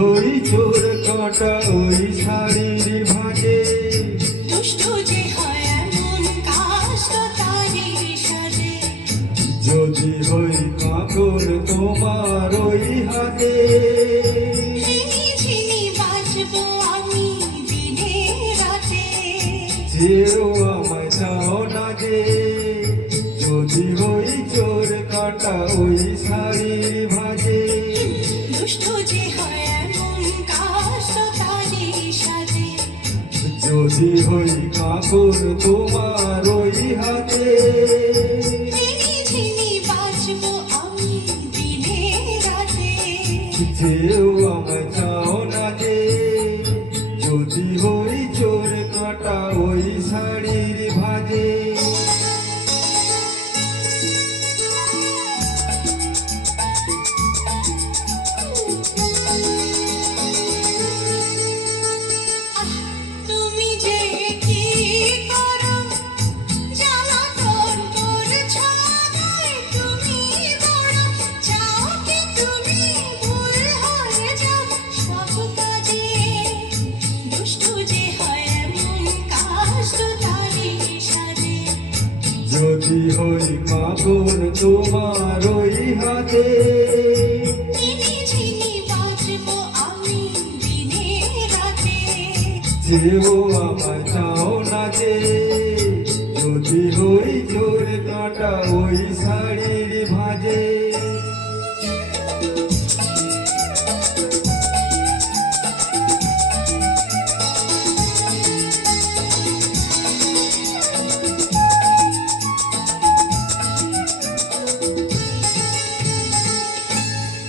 হই চোর কাঁটা ওই শাড়ির ভাঁজে, দুষ্ট যে হয় এমন কাষ্ট তারই সাজে। যদি হই কাঁকর তোমার ওই হাতে, ঝিনি ঝিনি বাজবো আমি দিনে রাতে। যেও আমায় চাও না যে, যদি হই চোর কাঁটা ওই শাড়ির ভাঁজে, দুষ্ট যে হয় এমন কাষ্ট তারই সাজে। যদি হই কাঁকর তোমার ওই হাতে, ঝিনি ঝিনি বাজবো আমি দিনে রাতে। যেও আমায় চাও না যে, যদি হই চোর কাঁটা ওই শাড়ির ভাঁজে। তুমি যে কি করো জ্বালাতন করছো আমায়, তুমি বড় চাও কি তুমি ভুল হয়ে যাও সব কাজে। দুষ্ট যে হয় এমন কাষ্ট তারই সাজে। যদি হই কাঁকর তোমার ওই হাতে, ঝিনি ঝিনি বাজবো আমি দিনে রাতে। যেও আমায় চাও না যে, যদি হই চোর কাঁটা ওই শাড়ির ভাঁজে।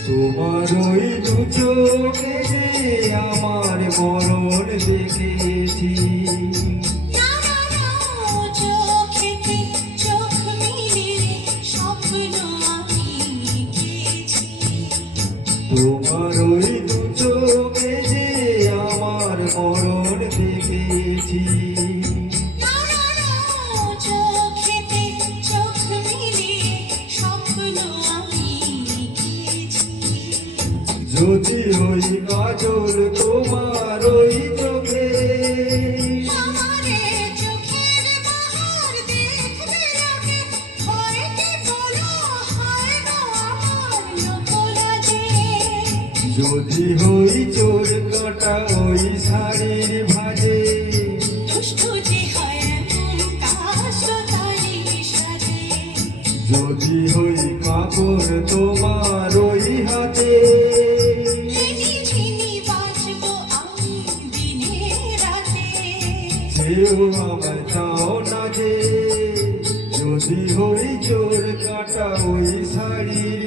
তোমার ওই দু চোখে যে আমার মরণ দেখেছি, চোখেতে চোখ মিলিয়ে স্বপ্ন আমি এঁকেছি। তোমার ওই দু চোখে যে আমার মরণ দেখেছি, চোখেতে চোখ মিলিয়ে স্বপ্ন আমি এঁকেছি। যদি ওই কাজল তোমার ওই চোখে, আমারে চোখের বাহার দেখবে লোকে, হয় কি বলো হয় গো আমার লোকলাজে। যদি হই চোর কাঁটা ওই শাড়ির ভাঁজে, দুষ্ট যে হয় এমন কাষ্ট তারই সাজে। যদি হই কাঁকর তোমার ওই হাতে, ঝিনি ঝিনি বাজবো আমি দিনে রাতে। যেও আমায় চাও না যে, যদি হই চোর কাঁটা ওই শাড়ির